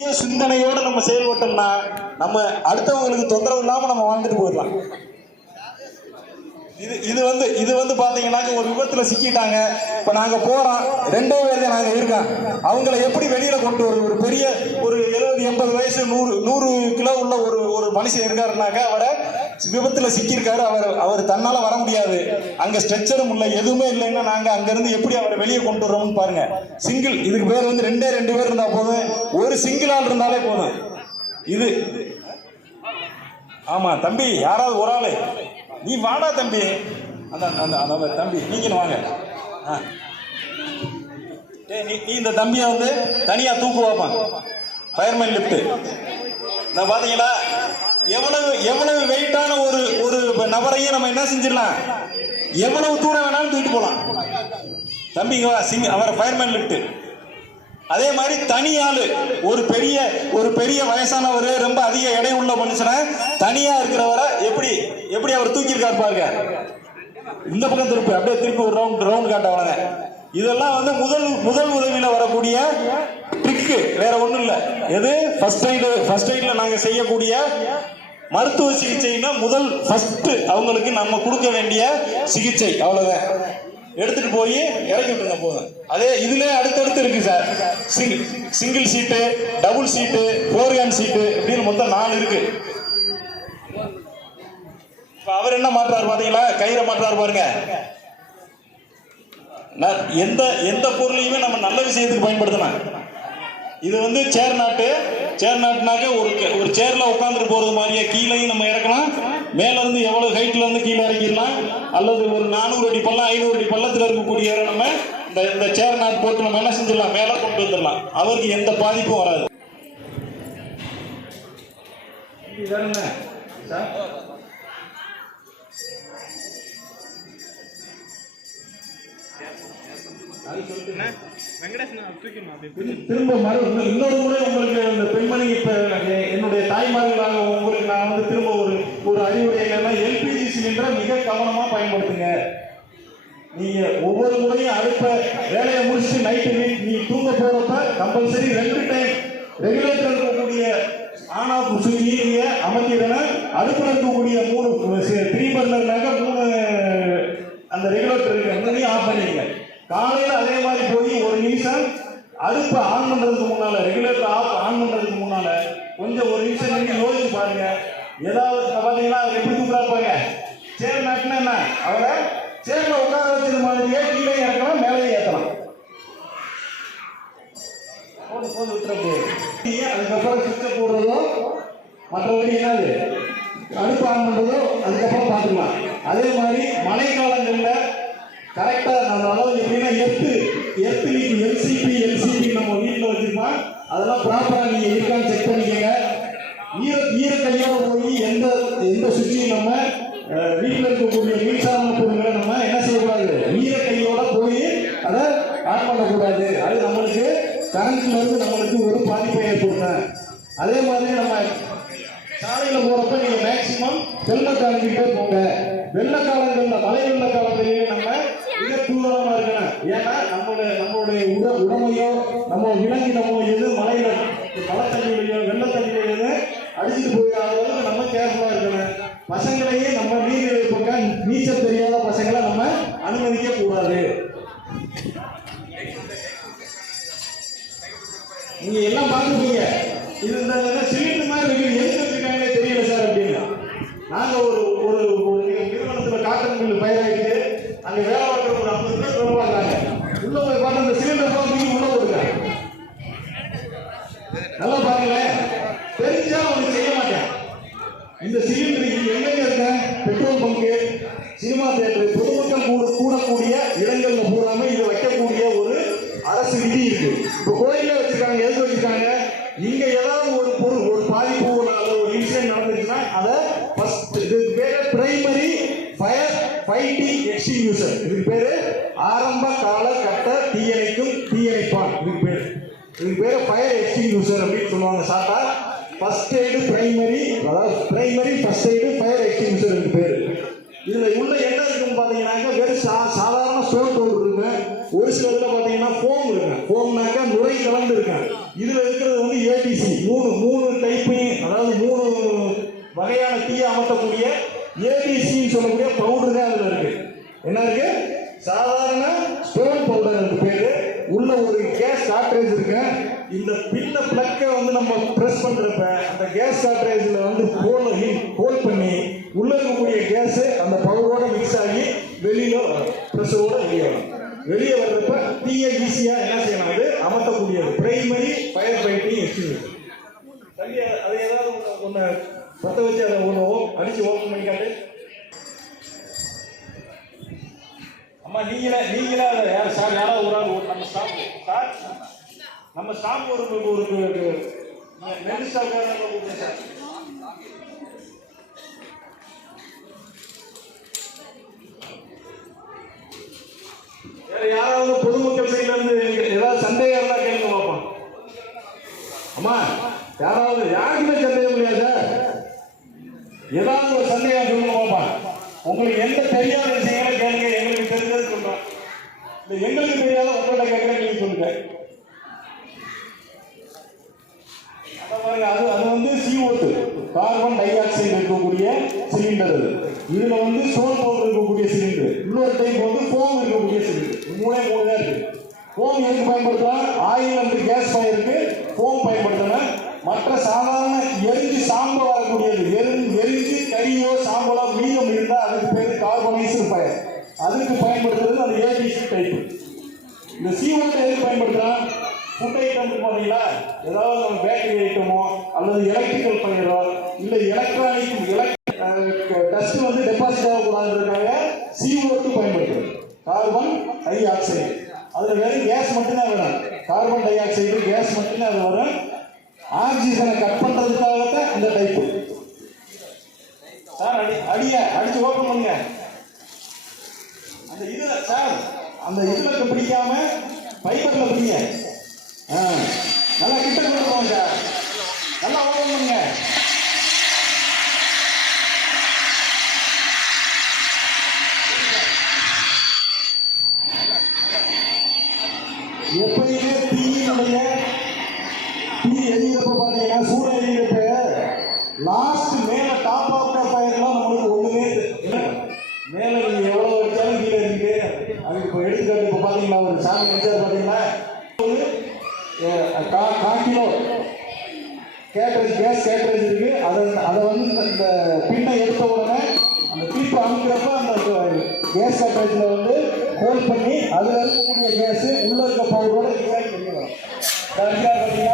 சிந்தனையோட நம்ம செயல்பட்டோம்னா நம்ம அடுத்தவங்களுக்கு தொந்தரவு இல்லாம நம்ம வாழ்ந்துட்டு போயிடலாம். இது வந்து பாத்தீங்கன்னா ஒரு விபத்துல சிக்கிட்டாங்க. இப்ப நாங்க போறோம், 2 பேர் தான் நாங்க இருக்கோம். அவங்கள எப்படி வெளியில கொண்டு வருது? ஒரு பெரிய ஒரு 70-80 வயசு 100 கிலோ உள்ள ஒரு மனுஷன் இருக்காருனாக்க அவரை விபத்துல சிக்கியிருக்காரு. அவர் தன்னால வர முடியாது, அங்க ஸ்ட்ரெச்சரும் இல்லை, எதுவுமே இல்லைன்னா நாங்க அங்க இருந்து எப்படி அவரை வெளியே கொண்டு வர்றோம்னு பாருங்க. சிங்கிள், இதுக்கு பேர் வந்து 2 பேர் இருந்தா போதும், ஒரு சிங்கிள் ஆள் இருந்தாலே போதும். இது ஆமா தம்பி, யாராவது ஒரு ஆளு நீ வாடா தம்பி, அந்த தம்பி நீங்களும் வாங்க. நீ இந்த தம்பியை வந்து தனியா தூக்கு வைப்பான், ஃபயர்மேன் லிப்ட். நான் பாத்தீங்களா எவ்வளவு வெயிட்டான ஒரு நபரையும் நம்ம என்ன செஞ்சிடலாம், எவ்வளவு தூரம் வேணாலும் தூக்கிட்டு போலாம். தம்பிங்க அவரை ஃபயர்மேன் லிப்ட். அதே மாதிரி தனி ஆளு, ஒரு பெரிய வயசானவர், ரொம்ப அதிக எடை உள்ள மனுஷனை தனியா இருக்கிறவரை எப்படி அவர் தூக்கியிருக்காரு பாருங்க. இந்த பக்கம் திருப்பி அப்படியே திருப்பி ஒரு ரவுண்ட் காட்டவங்க. இதெல்லாம் வந்து முதல் உதவியில வரக்கூடிய ட்ரிக்கு, வேற ஒண்ணும் இல்ல. எது ஃபர்ஸ்ட் எய்ட்ல நாங்க செய்யக்கூடிய மருத்துவ சிகிச்சைன்னா ஃபர்ஸ்ட் அவங்களுக்கு நம்ம கொடுக்க வேண்டிய சிகிச்சை, அவ்வளவுதான். எடுத்துட்டு போய் இறக்கி விட்டுருங்க போதும். அதே இதுல அடுத்தடுத்து இருக்கு sir. Single seat, double seat, 4 hand seat அப்படின்னு மொத்தம் 4 இருக்கு. அவர் என்ன மாற்றாரு பாத்தீங்களா, கயிறை மாற்றாரு பாருங்க. எந்த பொருளையுமே நம்ம நல்ல விஷயத்துக்கு பயன்படுத்தலாம். இது வந்து சேர் நாட்டுனாக்க ஒரு சேர்ல உட்காந்துட்டு போறது மாதிரியே கீழையும் நம்ம இறக்கலாம். மேல இருந்து எவ்வளவு ஹைட்ல இருந்து கீழே இறக்கிடலாம். அல்லது ஒரு 400 அடி பள்ளம் 500 அடி பள்ளத்துல இருக்கக்கூடிய நம்ம இந்த சேர் நாட் போட்டு நம்ம என்ன செஞ்சிடலாம், மேல கொண்டு வந்துடலாம். அவருக்கு எந்த பாதிப்பும் வராது. திரும்ப இன்னொரு முறை உங்களுக்கு இந்த பெண்மணி, இப்ப என்னுடைய தாய்மார்களாக உங்களுக்கு நான் வந்து திரும்ப ஒரு அறிவுரை என்னன்னா, எல்பிஜி சிலிண்டரை மிக கவனமா பயன்படுத்துங்க. நீங்க ஒவ்வொரு முறையும் அடுப்ப வேலையை முடிச்சுட்டு நைட்டு நீ தூங்க போறப்ப கம்பல்சரி 2 டைம் ரெகுலேட்டர் இருக்கக்கூடிய ஆன் ஆஃப் சுவிட்ச் நீங்க அமர்த்திடணும். அடுப்புல இருக்கக்கூடிய 3 பர்னர்னாக்க 3 அந்த ரெகுலேட்டர் இருக்கு, ஆஃப் பண்ணிடுங்க. காலையில அதே மாதிரி போய் 1 நிமிஷம் அடுப்பு ஆன் பண்றதுக்கு முன்னால, ரெகுலேட்டர் ஆன் பண்றதுக்கு முன்னால கொஞ்சம் 1 நிமிஷம் நீங்க யோசிச்சு பாருங்க. ஏதாவது பாத்தீங்கன்னா அவர் எப்படி தூக்குறாங்க, சேர் நாட்டுனா என்ன, அவரை சேர்ல உட்கார வச்சது மாதிரியே கீழே இறக்கலாம், மேலே ஏற்றலாம். அதுக்கப்புறம் சுவிட்சை போடுறதோ மற்றபடி என்னது அடுப்பு ஆன் பண்றதோ அதுக்கப்புறம் பார்த்துக்கலாம். அதே மாதிரி மழை காலங்கள்ல கரெக்டா நம்ம அளவு எப்படின்னா எல்சிபி நம்ம வீட்டில் வச்சிருப்போம். அதெல்லாம் ப்ராப்பரா நீங்க இருக்கான்னு செக் பண்ணிக்கங்க. ஈர கையோட போய் எந்த சுவிட்சையும் நம்ம வீட்டில் இருக்கக்கூடிய மின்சார பொருட்களை நம்ம என்ன செய்யக்கூடாது, ஈர கையோட போய் அதை ஆன் பண்ணக்கூடாது. அது நம்மளுக்கு கரண்ட்ல இருந்து நம்மளுக்கு ஒரு பாதிப்பை ஏற்படுத்தும். அதே மாதிரி நம்ம சாலையில போறப்ப நீங்க மேக்சிமம் ஹெல்மெட் அணிஞ்சிட்டே போங்க. மழை வெள்ள காலங்களிலேயே நம்ம மிக தூரமா இருக்கணும். ஏன்னா நம்மளுடைய உடமையோ நம்ம விலங்கினமோ எது மழை தண்ணியிலையோ வெள்ள தண்ணியிலையோ அடிச்சுட்டு போயிடாத நம்ம கேர்ஃபுல்லா இருக்கணும். பசங்களையே நம்ம நீச்சல் தெரியாத பசங்களை நம்ம அனுமதிக்க கூடாது. நீங்க எல்லாம் பார்த்துப்பீங்க, இது இந்த சிலிண்டர் மாதிரி எதுக்கு வச்சிருக்காங்களே தெரியல சார் அப்படின்னு. நாங்க ஒரு நிறுவனத்துல காட்டன் மில் பயிராயிட்டு அங்க வேலை பார்க்குற ஒரு 50 பேர் வேலை பார்க்குறாங்க. உள்ள போய் பார்த்து அந்த சிலிண்டர் தூக்கி உள்ள போடுங்க. நல்லா பாருங்களேன், தெரிஞ்சா அவங்க செய்ய மாட்டேன். இந்த சிலிண்டர் எங்க இருக்க பெட்ரோல் பங்கு, சினிமா தியேட்டர், பொதுமக்கள் கூடக்கூடிய இடங்கள்ல பூராம இதை வைக்கக்கூடிய ஒரு அரசு விதி இருக்கு. இப்ப கோயில வச்சிருக்காங்க, எதுக்கு வச்சிருக்காங்க, இங்க ஏதாவது ஒரு பொருள் ஒரு பாதிப்பு ஒரு இன்சிடென்ட் நடந்துச்சுன்னா அதை இதுக்கு பேரு பிரைமரி ஃபயர் ஃபைட்டிங் எக்ஸ்டிங்யூஷர். இதுக்கு பேரு ஆரம்ப கால கட்ட தீயணைப்பான். இதுக்கு பேரு ஃபயர் எக்ஸ்டிங்யூஷர் அப்படின்னு சொல்லுவாங்க. சாட்டா first aid primary first aid fire extinguisher இதுக்கு பேரு. இதுல உள்ள என்ன இருக்குன்னு பாத்தீங்கன்னா வெறும் சாதாரண ஸ்டோன் பவுடர் இருக்கு. ஒரு சில இதுல பாத்தீங்கன்னா ஃபோம் இருக்கு. ஃபோம்னாக்க நுரை கலந்து இருக்கு. இதுல இருக்கிறது வந்து ஏடிசி மூணு டைப்பையும், அதாவது 3 வகையான தீயை அமர்த்தக்கூடிய ஏடிசின்னு சொல்லக்கூடிய பவுடர் தான் அதுல இருக்கு. என்ன இருக்கு? சாதாரண ஸ்டோன் பவுடர் இருக்கு பேரு. உள்ள ஒரு கேஸ் கார்ட்ரேஜ் இருக்கு. இந்த பின்ன பிளக்கை வந்து நம்ம பிரஸ் பண்றப்ப அந்த கேஸ் கார்ட்ரேஜ்ல வந்து ஹோல் பண்ணி உள்ள இருக்கக்கூடிய கேஸ் அந்த பவுடரோட மிக்ஸ் ஆகி வெளியில வரும். பிரஷரோட வெளியே வரும். வெளியே வர்றப்ப தீயை ஈஸியா என்ன செய்யணும்? அது அமர்த்தக்கூடியது. Primary fire fighting extinguisher. அதை ஏதாவது ஒன்று பற்ற வச்சு அதை ஒன்று அடிச்சு ஓப்பன் பண்ணி காட்டு. அம்மா நீங்களே அதை யார் சார் யாராவது ஒரு ஆள் நம்ம ஸ்டாஃப் சார் நம்ம ஸ்டாஃப் ஒரு நெல் ஸ்டாஃப் சார் வேற யாராவது பொதுமக்கள் சைட்ல இருந்து ஏதாவது சந்தேகம் இருந்தா கேளுங்க பார்ப்போம். அம்மா யாராவது யாருக்குமே சந்தேகம் இல்லையா சார்? ஏதாவது ஒரு சந்தேகம் சொல்லுங்க பார்ப்போம். உங்களுக்கு எந்த தெரியாத விஷயங்களை கேளுங்க. எங்களுக்கு தெரிஞ்சது சொல்றோம். இந்த எங்களுக்கு தெரியாத உங்கள்கிட்ட கேட்கறேன், நீங்க சொல்லுங்க. அது வந்து CO2 கார்பன் டை ஆக்சைடு இருக்கக்கூடிய சிலிண்டர். இதுல வந்து ஸ்டோன் பவுடர் இருக்கக்கூடிய சிலிண்டர். இன்னொரு டைப் வந்து ஃபோம் இருக்கக்கூடிய சிலிண்டர். மூணே தான் இருக்கு. ஃபோம் எதுக்கு பயன்படுத்தலாம்? ஆயில் அண்ட் கேஸ் ஃபயருக்கு ஃபோம் பயன்படுத்தணும். மற்ற சாதாரண எரிஞ்சு சாம்பல் வரக்கூடியது, எரிஞ்சு கரியோ சாம்பலோ மீதம் இருந்தால் அதுக்கு பேர் கார்பனைஸ்டு ஃபயர். அதுக்கு பயன்படுத்துறது அந்த ஏடிசி டைப். இந்த CO2 எதுக்கு பயன்படுத்தலாம்? ஃபுட் ஐட்டம் பார்த்தீங்களா, ஏதாவது நம்ம பேக்கரி ஐட்டமோ அல்லது எலக்ட்ரிக்கல் ஃபயரோ இல்லை எலக்ட்ரானிக் டஸ்ட் வந்து டெபாசிட் ஆகக்கூடாதுன்றதுக்காக CO2 பயன்படுத்துறது. Carbon di oxide. அதில் வெறும் கேஸ் மட்டும்தான் வரும். கார்பன் டை ஆக்சைடு கேஸ் மட்டும்தான் அது வரும். ஆக்சிஜனை கட் பண்ணுறதுக்காகத்தான் இந்த டைப்பு. சார் அடிச்சு ஓப்பன் பண்ணுங்க. அந்த இதுல சார் அந்த இதுல பிடிக்காம பைப்பர்ல பிடிங்க. நல்லா கிட்ட கொண்டு போங்க சார். நல்லா ஓப்பன் பண்ணுங்க. எப்பயுமே தீ எரியிறப்ப பாத்தீங்கன்னா சூட எரியிறப்ப லாஸ்ட் மேல டாப் ஆஃப் த ஃபயர்லாம் நம்மளுக்கு ஒண்ணுமே மேல நீங்க எவ்வளவு வச்சாலும் கீழே இருக்கு. அதுக்கு இப்போ எடுத்துக்காட்டு இப்போ பாத்தீங்களா ஒரு சாமி வச்சாரு பாத்தீங்களா, காக்கிலோ கேஸ் கேட்ரேஜ் இருக்கு. அதை வந்து இந்த பின்னை எடுத்த உடனே அந்த கிளிப்பை அமுக்கிறப்ப அந்த கேஸ் கேட்ரேஜ்ல வந்து ஹோல்ட் பண்ணி அதுல இருக்கக்கூடிய கேஸ் உள்ள இருக்க பவுடரோட வெளியே வரும். பார்த்தீங்கன்னா